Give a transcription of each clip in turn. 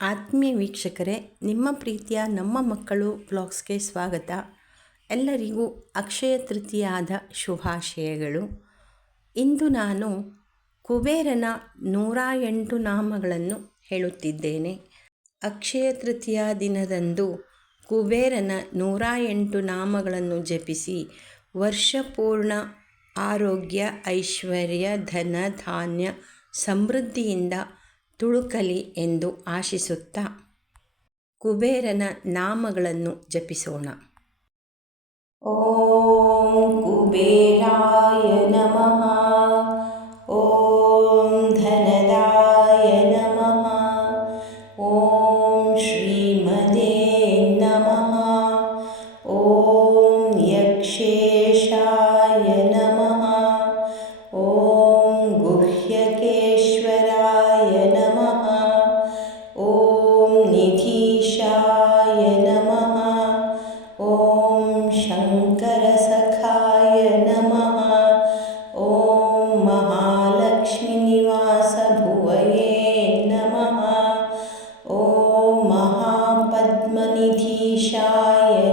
ಆತ್ಮೀಯ ವೀಕ್ಷಕರೇ, ನಿಮ್ಮ ಪ್ರೀತಿಯ ನಮ್ಮ ಮಕ್ಕಳು ವ್ಲಾಗ್ಸ್ಗೆ ಸ್ವಾಗತ. ಎಲ್ಲರಿಗೂ ಅಕ್ಷಯ ತೃತೀಯಾದ ಶುಭಾಶಯಗಳು. ಇಂದು ನಾನು ಕುಬೇರನ 108 ನಾಮಗಳನ್ನು ಹೇಳುತ್ತಿದ್ದೇನೆ. ಅಕ್ಷಯ ತೃತೀಯ ದಿನದಂದು ಕುಬೇರನ 108 ನಾಮಗಳನ್ನು ಜಪಿಸಿ ವರ್ಷಪೂರ್ಣ ಆರೋಗ್ಯ, ಐಶ್ವರ್ಯ, ಧನ, ಧಾನ್ಯ, ಸಮೃದ್ಧಿಯಿಂದ ತುಳುಕಲಿ ಎಂದು ಆಶಿಸುತ್ತಾ ಕುಬೇರನ ನಾಮಗಳನ್ನು ಜಪಿಸೋಣ. ಓಂ ಕುಬೇರಾಯ ನಮಃ. ಓಂ ಧನದಾಯ ನಮಃ. ಓಂ ಶ್ರೀಮದೇ ನಮಃ. ಓಂ ಯಕ್ಷೇಶಾಯ ನಮಃ. ಓಂ ಗುಹ್ಯಕೇಶ್ವರಾಯ ನಮಃ. ಓಂ ನಿಧೀಶಾಯ ನಮಃ. ಓಂ ಶಂಕರಸಖಾಯ ನಮಃ. ಓಂ ಮಹಾಲಕ್ಷ್ಮೀ ನಿವಾಸ ಭುವಯೇ ನಮಃ. ಓಂ ಮಹಾಪದ್ಮನಿಧೀಶಾಯ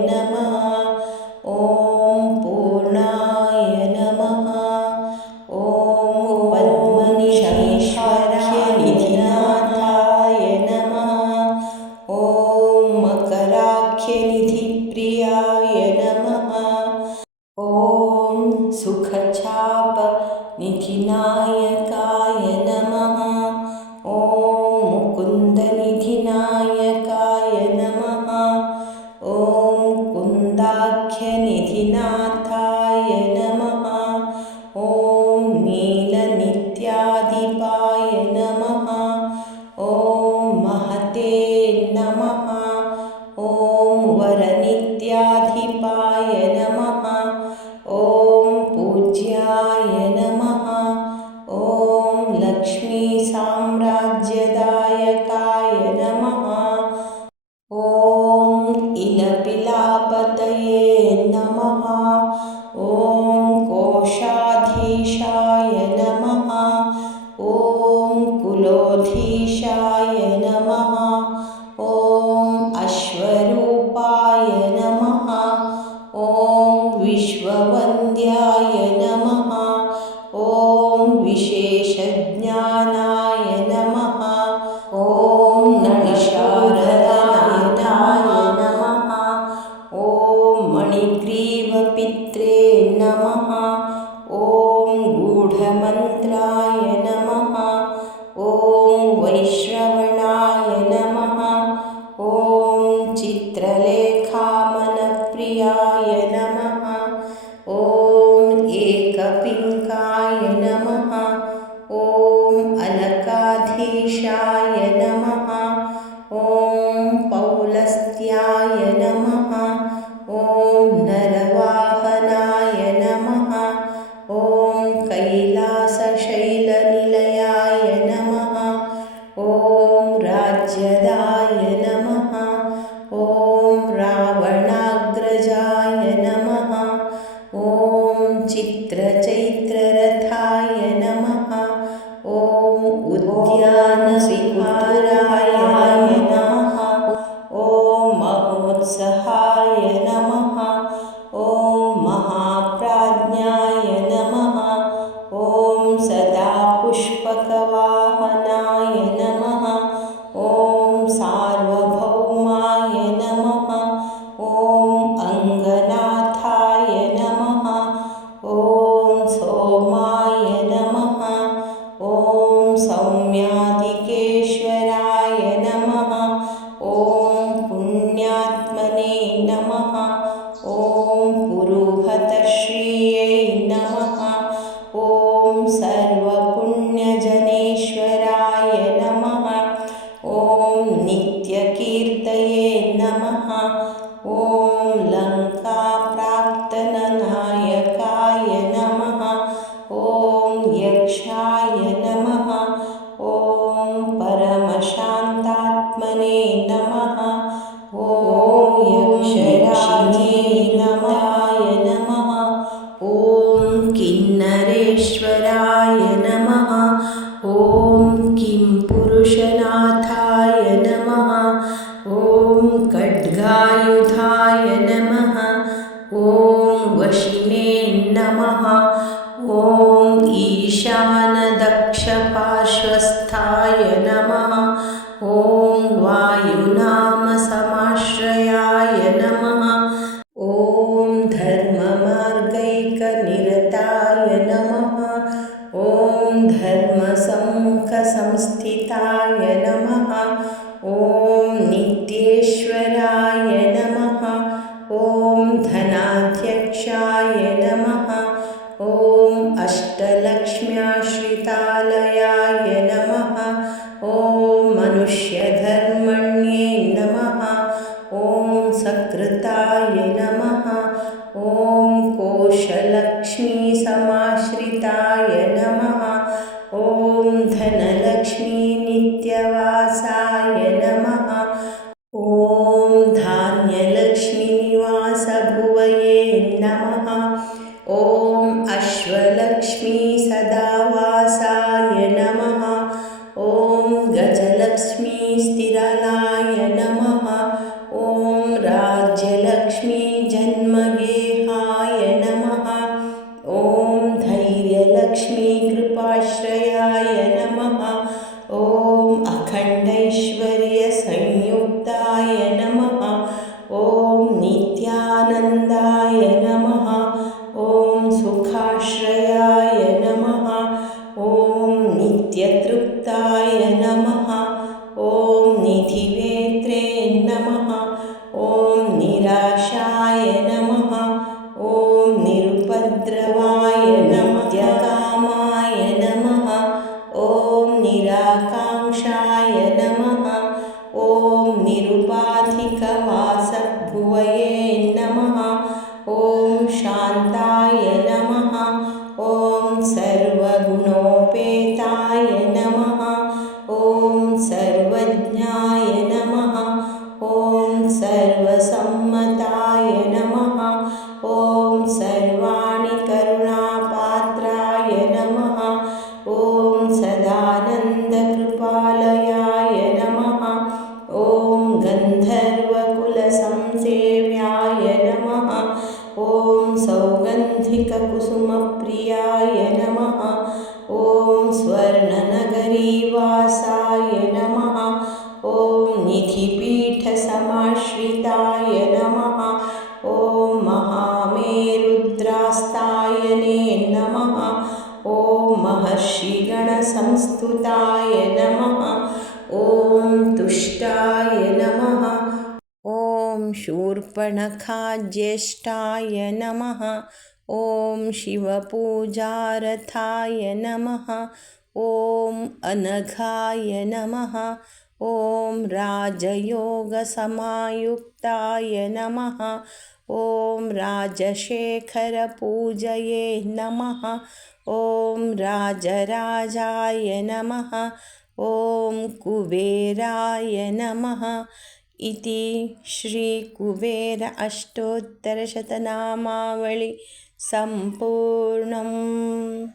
ನಮಃ. ಓಂ ಪೂರ್ಣಾಯ ನಮಃ. ಓಂ ಪದ್ಮನಿಧೀಶಾಯ ನಿಧಿನಾಥಾಯ ನಮಃ. ಓಂ ಮಕರಾಖ್ಯನಿಧಿಪ್ರಿಯಾಯ ನಮಃ. ಓಂ ಸುಖಚಾಪ ನಿಧಿನಾಯಕಾಯ ನಮಃ. ಓಂ ಮುಕುಂದನಿಧಿನಾಯಕಾಯ ನಮಃ. ಓಂ ಕುಂದಾಖ್ಯನಿಧಿನಾಥಾಯ ನಮಃ. ಓಂ ನೀಲನಿತ್ಯಾಧಿಪಾಯ ನಮಃ. ಓಂ ಮಹತೆ ನಮಃ. ಓಂ ವರನಿತ್ಯಾಧಿಪಾಯ ನಮಃ. ಓಂ ಪೂಜ್ಯಾಯ ನಮಃ. ಓಂ ಲಕ್ಷ್ಮೀ ಸಾಮ್ರಾಜ್ಯದಾಯಕಾಯ ನಮಃ. ಓಂ ಇಲಪಿಲಾಪತಯೇ ನಮಃ. ಓಂ ಕೋಶಾಧೀಶಾಯ ನಮಃ. ಓಂ ಕುಲೋಧೀಶಾಯ ನಮಃ. ಓಂ ಅಶ್ವರೂಪಾಯ ನಮಃ. ಓಂ ವಿಶ್ವವಂದ್ಯಾಯ ನಮಃ. ಓಂ ವಿಶೇಷಜ್ಞಾನಾಯ ನಮಃ. ಓಂ ನಳಿಶಾರದಾಯ ನಮಃ. ಓಂ ಮಣಿಗ್ರೀವಪಿತ್ರೇ ನಮಃ. ಓಂ ಗೂಢಮಂತ್ರಾಯ ನಮಃ. ಓಂ ವೈಶ್ರವಣಾಯ ನಮಃ. ಓಂ ಚಿತ್ರಲೇಖಾಮನಪ್ರಿಯಾಯ ನಮಃ. ಓಂ ಏಕಪಿಂಕಾಯ ನಮಃ. ಓಂ ಅಲಕಾಧೀಶಾಯ ನಮಃ. ಓಂ ಪೌಲಸ್ತ್ಯಾಯ ನಮಃ. ಓಂ ನರವಾಹನಾಯ ನಮಃ. ಓಂ ಕೈಲಾಸಶೈಲನಿಲಯಾಯ ನಮಃ. ಓಂ ರಾಜ್ಯದಾಯ ನಮಃ. ಓಂ ರಾವಣಾಗ್ರಜಾಯ ನಮಃ. ಓಂ ಚಿತ್ರಚೈತ್ರರಥಾಯ ನಮಃ. ಓಂ ಉದ್ಯಾನವಿಹಾರಾಯ ನಮಃ. ಓಂ ಮಹೋತ್ಸಾಹಾಯ ನಮಃ. ಓಂ ಮಹಾಪ್ರಾಜ್ಞಾಯ ನಮಃ. ಓಂ ಸದಾ ಪುಷ್ಪಕವಾಹನಾಯ ನಮಃ. ಓಂ ಸಾರ್ವಭೌಮಾಯ ನಮಃ. ಓಂ ಅಂಗನಾಥಾಯ ನಮಃ. ಓಂ ಸೋಮಾಯ ನಮಃ. ಓಂ ಸೌಮ್ಯಾಧಿಕೇಶ್ವರಾಯ ನಮಃ. ಓಂ ಪುಣ್ಯಾತ್ಮನೇ ನಮಃ. ಓಂ ಪುರುಹತಶ್ರೀಯೈ ನಮಃ. ಓಂ ಸರ್ವಪುಣ್ಯಜನೇಶ್ವರಾಯ ನಮಃ. ಓಂ ನಿತ್ಯಕೀರ್ತಯೇ ನಮಃ. ಓಂ ಲಂಕಾಪ್ರಾಕ್ತನನಾಯಕಾಯ ನಮಃ. ಓಂ ಯಕ್ಷಾಯ ನಮಃ. ಓಂ ಪರಮಶಾಂತಾತ್ಮನೇ ನಮಃ. ಓಂ ಯಕ್ಷರಾಜೇ ನಮಃ ನಮಃ. ಓಂ ಕಿನ್ನರೇಶ್ವರಾಯ ನಮಃ. ಓಂ ಕಿಂ ಪುರುಷನಾಥಾಯ ನಮಃ. भविष्यधर्मण्ये नमः। ॐ सकृताय नमः। ॐ कोशलक्ष्मीसमाश्रिताय नमः। ॐ धनलक्ष्मीनित्यवासाय नमः। ॐ धान्यलक्ष्मीनिवासभुवये नमः। ॐ अश्वलक्ष्मीसदावासाय नमः। ॐ गजलक्ष्मीस्थिरालयाय नमः। ॐ राज्यलक्ष्मीजन्मगेहाय नमः। ॐ धैर्यलक्ष्मीकृपाश्रयाय नमः। ॐ अखण्डैश्वर्यसंयुक्ताय नमः। ॐ नित्यानन्दाय नमः। ॐ सुखाश्रयाय नमः। ॐ नित्यतृप्ताय नमः। ॐ निधिवेत्रे नमः। ॐ निराशाय नमः। ॐ निरुपद्रवाय नित्यकामाय नमः। ॐ निराकाङ्क्षाय नमः। ॐ निरुपाधिकवासभुवये नमः। ॐ शान्ताय नमः। ॐ सर्वगुणोपेताय नमः। ॐ सर्वज्ञाय नमः। ॐ सर्वसम्मताय नमः। ॐ सर्वाणि करुणापात्राय नमः। ॐ सदानन्दकृपालयाय नमः। ॐ गन्धर्वकुलसंसेव्याय नमः। ॐ सौगन्धिककुसुमप्रियाय नमः। ॐ स्वर्णनगरीवासाय नमः। ॐ निधिपीठसमाश्रिताय नमः। ॐ महामेरुद्रास्तायने नमः। ॐ महर्षिगणसंस्तुताय नमः। ॐ तुष्टाय नमः। ॐ शूर्पणखाज्येष्ठाय नमः। ॐ शिवपूजारथाय नमः। ॐ अनघाय नमः। ॐ राजयोगसमायुक्ताय नमः। ॐ राजशेखरपूजये नमः। ॐ राजराजाय नमः। ॐ कुबेराय नमः। इति श्रीकुबेर अष्टोत्तरशतनामावळि सम्पूर्णम्।